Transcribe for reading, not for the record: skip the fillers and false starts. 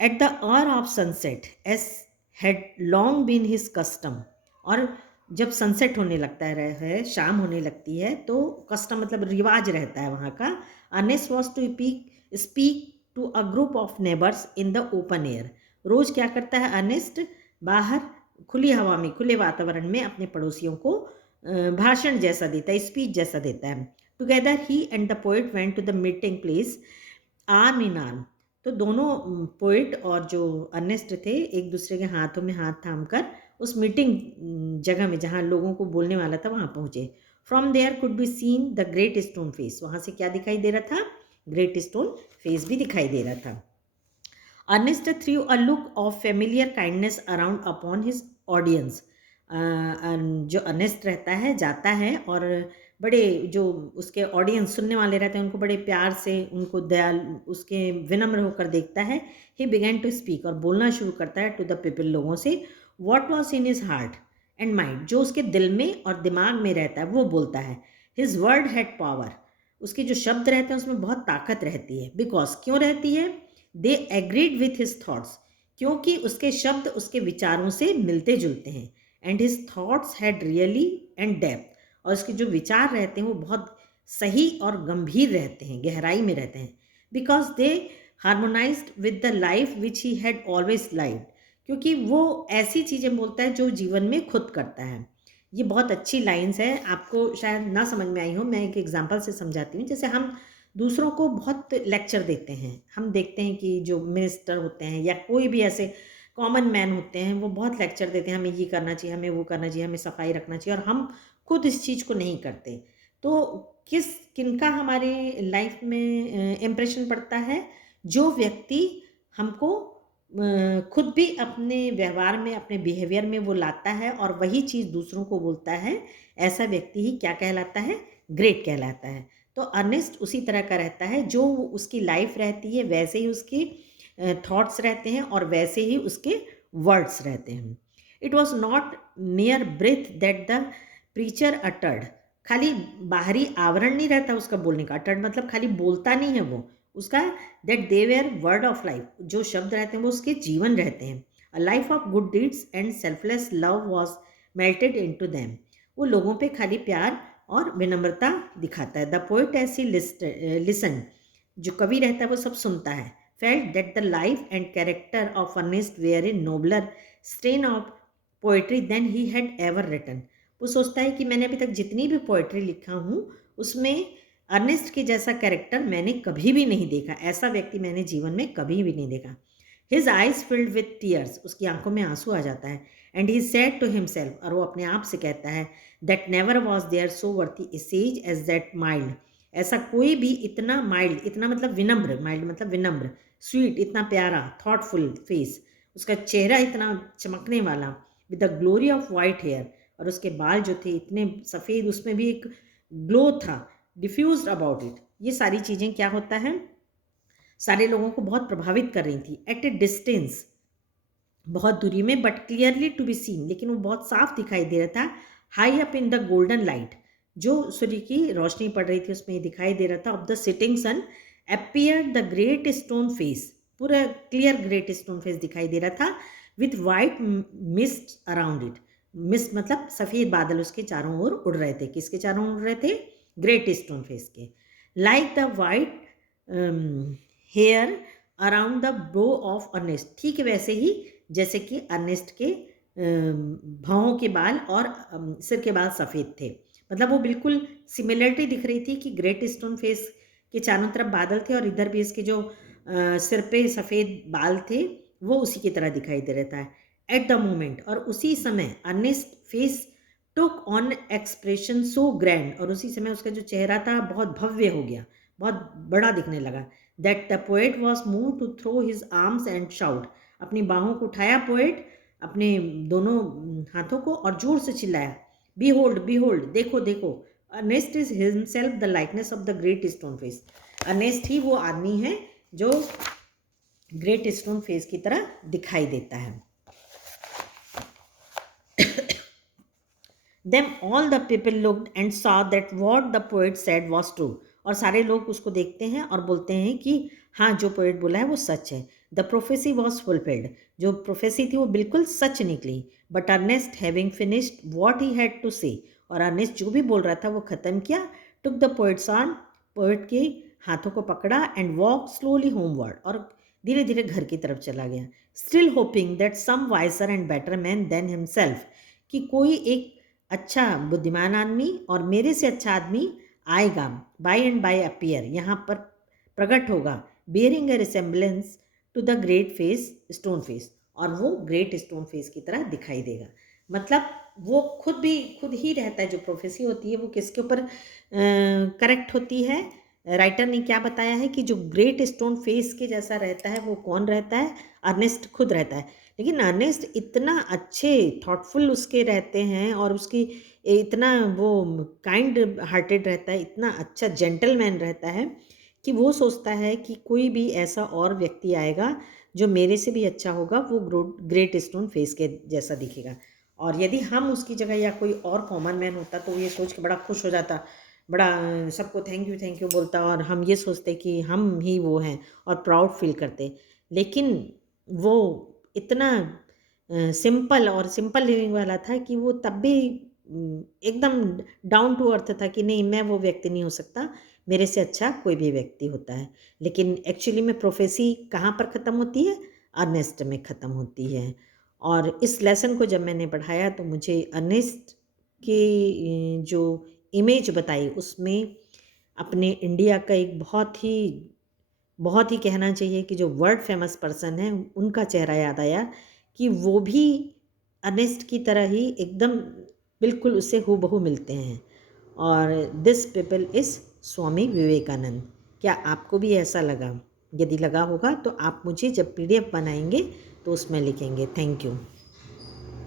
Eight the hour of sunset as had long been his custom. और जब sunset होने लगता है, शाम होने लगती है, तो कस्टम मतलब रिवाज रहता है वहाँ का। Ernest was to speak to a group of neighbours in the open air. रोज क्या करता है अर्नेस्ट, बाहर खुली हवा में, खुले वातावरण में अपने पड़ोसियों को भाषण जैसा देता है, स्पीच जैसा देता है। Together he and the poet went to the meeting place arm in arm. तो दोनों पोएट और जो अर्नेस्ट थे एक दूसरे के हाथों में हाथ थाम कर उस मीटिंग जगह में जहाँ लोगों को बोलने वाला था वहाँ पहुँचे। From there could be seen the great stone face. वहाँ से क्या दिखाई दे रहा था, ग्रेट स्टोन फेस भी दिखाई दे रहा था। Ernest threw a look of familiar kindness around upon his audience. जो अर्नेस्ट रहता है जाता है और बड़े जो उसके ऑडियंस सुनने वाले रहते हैं उनको बड़े प्यार से, उनको दयाल, उसके विनम्र होकर देखता है। ही बिगैन टू स्पीक, और बोलना शुरू करता है टू द पीपल, लोगों से। What was in his heart and mind, जो उसके दिल में और दिमाग में रहता है वो बोलता है। हिज वर्ड हैड पावर, उसके जो शब्द रहते हैं उसमें बहुत ताकत रहती है। बिकॉज, क्यों रहती है, they agreed with his thoughts, क्योंकि उसके शब्द उसके विचारों से मिलते जुलते हैं। And his thoughts had really and depth, और उसके जो विचार रहते हैं वो बहुत सही और गंभीर रहते हैं, गहराई में रहते हैं। Because they harmonised with the life which he had always lived, क्योंकि वो ऐसी चीज़ें बोलता है जो जीवन में खुद करता है। ये बहुत अच्छी लाइन्स है, आपको शायद ना समझ में आई हो, मैं एक एग्जांपल से समझाती हूँ। जैसे हम दूसरों को बहुत लेक्चर देते हैं, हम देखते हैं कि जो मिनिस्टर होते हैं या कोई भी ऐसे कॉमन मैन होते हैं वो बहुत लेक्चर देते हैं, हमें ये करना चाहिए, हमें वो करना चाहिए, हमें सफाई रखना चाहिए, और हम खुद इस चीज़ को नहीं करते। तो किनका हमारे लाइफ में इम्प्रेशन पड़ता है, जो व्यक्ति हमको खुद भी अपने व्यवहार में, अपने बिहेवियर में वो लाता है और वही चीज़ दूसरों को बोलता है, ऐसा व्यक्ति ही क्या कहलाता है, ग्रेट कहलाता है। तो अर्नेस्ट उसी तरह का रहता है, जो उसकी लाइफ रहती है वैसे ही उसकी थॉट्स रहते हैं और वैसे ही उसके वर्ड्स रहते हैं। It was not mere breath that the preacher uttered, खाली बाहरी आवरण नहीं रहता उसका बोलने का, अटर्ड मतलब खाली बोलता नहीं है वो उसका, that they were word of life, जो शब्द रहते हैं वो उसके जीवन रहते हैं। A life of good deeds and selfless love was melted into them, वो लोगों पे खाली प्यार और विनम्रता दिखाता है। द पोइट ऐसी लिसन, जो कवि रहता है वो सब सुनता है। Felt that the life and character of Ernest were in nobler strain of poetry than he had ever written. वो सोचता है कि मैंने अभी तक जितनी भी पोएट्री लिखा हूँ उसमें अर्नेस्ट के जैसा कैरेक्टर मैंने कभी भी नहीं देखा, ऐसा व्यक्ति मैंने जीवन में कभी भी नहीं देखा। His eyes filled with tears, उसकी आंखों में आंसू आ जाता है। And he said to himself, और वो अपने आप से कहता है, that never was there so worthy a sage as that mild, ऐसा कोई भी इतना माइल्ड, इतना मतलब विनम्र, माइल्ड मतलब विनम्र, स्वीट इतना प्यारा, थॉटफुल फेस, उसका चेहरा इतना चमकने वाला, with the glory of white hair, और उसके बाल जो थे इतने सफ़ेद, उसमें भी एक ग्लो था, डिफ्यूज्ड अबाउट इट। ये सारी चीज़ें क्या होता है, सारे लोगों को बहुत प्रभावित कर रही थी। एट ए डिस्टेंस, बहुत दूरी में, but clearly to be seen, लेकिन वो बहुत साफ दिखाई दे रहा था। High up in the golden light, जो सूर्य की रोशनी पड़ रही थी उसमें दिखाई दे रहा था। Of the setting sun appear the great stone Face, पूरा क्लियर ग्रेट स्टोन फेस दिखाई दे रहा था। With white mist around it, mist मतलब सफ़ेद बादल उसके चारों ओर उड़ रहे थे। किसके चारों ओर उड़ रहे थे, ग्रेट स्टोन फेस के। Like the white hair around the brow of Ernest, ठीक वैसे ही जैसे कि अर्नेस्ट के भौहों के बाल और सिर के बाल सफ़ेद थे। मतलब वो बिल्कुल सिमिलरिटी दिख रही थी कि ग्रेट स्टोन फेस के चारों तरफ बादल थे और इधर भी इसके जो सिर पे सफ़ेद बाल थे वो उसी की तरह दिखाई दे रहा था। एट द मोमेंट, और उसी समय Ernest face took on expression so grand, और उसी समय उसका जो चेहरा था बहुत भव्य हो गया, बहुत बड़ा दिखने लगा। That the poet was move to throw his arms and shout, अपनी बाहों को उठाया पोएट अपने दोनों हाथों को और जोर से चिल्लाया, बीहोल्ड बीहोल्ड, देखो देखो, Ernest is himself the likeness of the great stone face, Ernest ही वो आदमी है जो ग्रेट स्टोन फेस की तरह दिखाई देता है। Then all the people looked and saw that what the poet said was true, और सारे लोग उसको देखते हैं और बोलते हैं कि हाँ जो पोएट बोला है वो सच है। द प्रोफेसी वॉज फुलफिल्ड, जो प्रोफेसी थी वो बिल्कुल सच निकली। But Ernest having finished what he had to say, और अर्नेस्ट जो भी बोल रहा था वो ख़त्म किया। Took the poets on, poet के हाथों को पकड़ा, एंड वॉक स्लोली होमवर्ड, और धीरे धीरे घर की तरफ चला गया। Still hoping that some wiser and better man than himself, कि कोई एक अच्छा बुद्धिमान आदमी और मेरे से अच्छा आदमी आएगा, बाय एंड बाय अपीयर, यहाँ पर प्रकट होगा, bearing a resemblance to the Great Face, Stone Face, और वो ग्रेट स्टोन फेस की तरह दिखाई देगा। मतलब वो खुद ही रहता है। जो प्रोफेसी होती है वो किसके ऊपर करेक्ट होती है? राइटर ने क्या बताया है कि जो ग्रेट स्टोन फेस के जैसा रहता है वो कौन रहता है? अर्नेस्ट खुद रहता है। लेकिन अर्नेस्ट इतना अच्छे थॉटफुल उसके रहते हैं, और उसकी इतना वो काइंड हार्टेड रहता है, इतना अच्छा जेंटलमैन रहता है कि वो सोचता है कि कोई भी ऐसा और व्यक्ति आएगा जो मेरे से भी अच्छा होगा, वो ग्रेट स्टोन फेस के जैसा दिखेगा। और यदि हम उसकी जगह या कोई और कॉमन मैन होता तो ये सोच के बड़ा खुश हो जाता, बड़ा सबको थैंक यू बोलता, और हम ये सोचते कि हम ही वो हैं और प्राउड फील करते। लेकिन वो इतना सिंपल और सिंपल लिविंग वाला था कि वो तब भी एकदम डाउन टू अर्थ था कि नहीं, मैं वो व्यक्ति नहीं हो सकता, मेरे से अच्छा कोई भी व्यक्ति होता है। लेकिन एक्चुअली में प्रोफेसी कहाँ पर ख़त्म होती है? अर्नेस्ट में ख़त्म होती है। और इस लेसन को जब मैंने पढ़ाया तो मुझे अर्नेस्ट की जो इमेज बताई उसमें अपने इंडिया का एक बहुत ही कहना चाहिए कि जो वर्ल्ड फेमस पर्सन है उनका चेहरा याद आया, कि वो भी अर्नेस्ट की तरह ही एकदम बिल्कुल उससे हूबहू मिलते हैं। और this people is Swami Vivekananda. क्या आपको भी ऐसा लगा? यदि लगा होगा तो आप मुझे जब PDF बनाएंगे तो उसमें लिखेंगे। Thank you.